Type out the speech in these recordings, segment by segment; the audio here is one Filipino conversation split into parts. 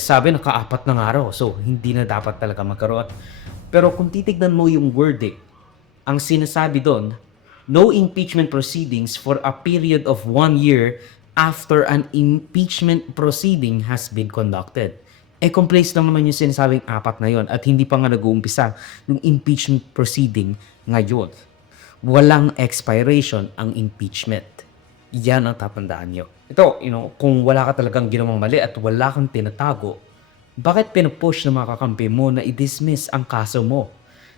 Sabi nakaapat na nga raw, so hindi na dapat talaga magkaroon. Pero kung titignan mo yung verdict, ang sinasabi do'n, no impeachment proceedings for a period of 1 year after an impeachment proceeding has been conducted. Kung place lang naman yung sinasabing apat na yon at hindi pa nga nag-uumpisa yung impeachment proceeding ngayon. Walang expiration ang impeachment. Yan ang tatandaan nyo. Ito, kung wala ka talagang ginawang mali at wala kang tinatago, bakit pinupush ng mga kakampi mo na i-dismiss ang kaso mo?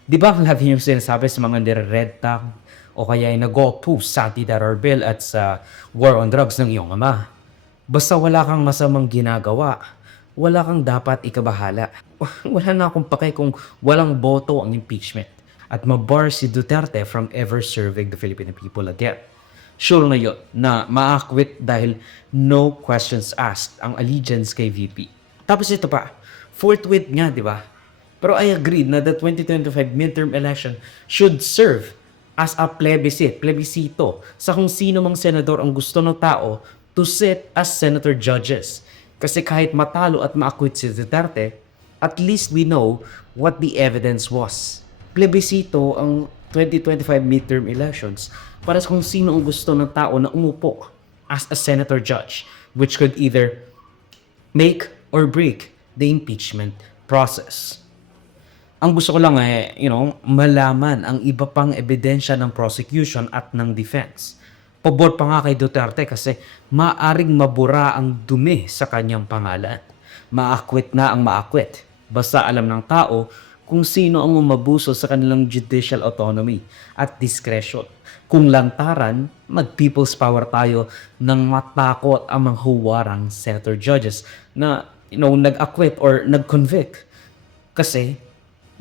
Di ba lagi yung sinasabi sa mga nire-red tag o kaya ay nag-go to sa anti-terror bill at sa war on drugs ng iyong ama? Basta wala kang masamang ginagawa, wala kang dapat ikabahala. Wala na akong pake kung walang boto ang impeachment at mabar si Duterte from ever serving the Filipino people again. Sure na yun na ma-acquit dahil no questions asked ang allegiance kay VP. Tapos ito pa, forthwith nga, di ba? Pero I agree na the 2025 midterm election should serve as a plebiscito sa kung sino mang senador ang gusto ng tao to sit as senator judges. Kasi kahit matalo at ma-acquit si Duterte, at least we know what the evidence was. Plebiscito ang 2025 midterm elections para sa kung sino ang gusto ng tao na umupo as a senator judge, which could either make or break the impeachment process. Ang gusto ko lang malaman ang iba pang ebidensya ng prosecution at ng defense. Pabor pa nga kay Duterte kasi maaring mabura ang dumi sa kanyang pangalan. Ma-acquit na ang ma-acquit. Basta alam ng tao kung sino ang umabuso sa kanilang judicial autonomy at discretion. Kung lantaran, mag-people's power tayo nang matakot ang mga huwarang senator judges na nag-acquit or nag-convict. Kasi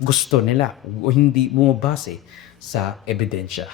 gusto nila o hindi bumabase sa ebidensya.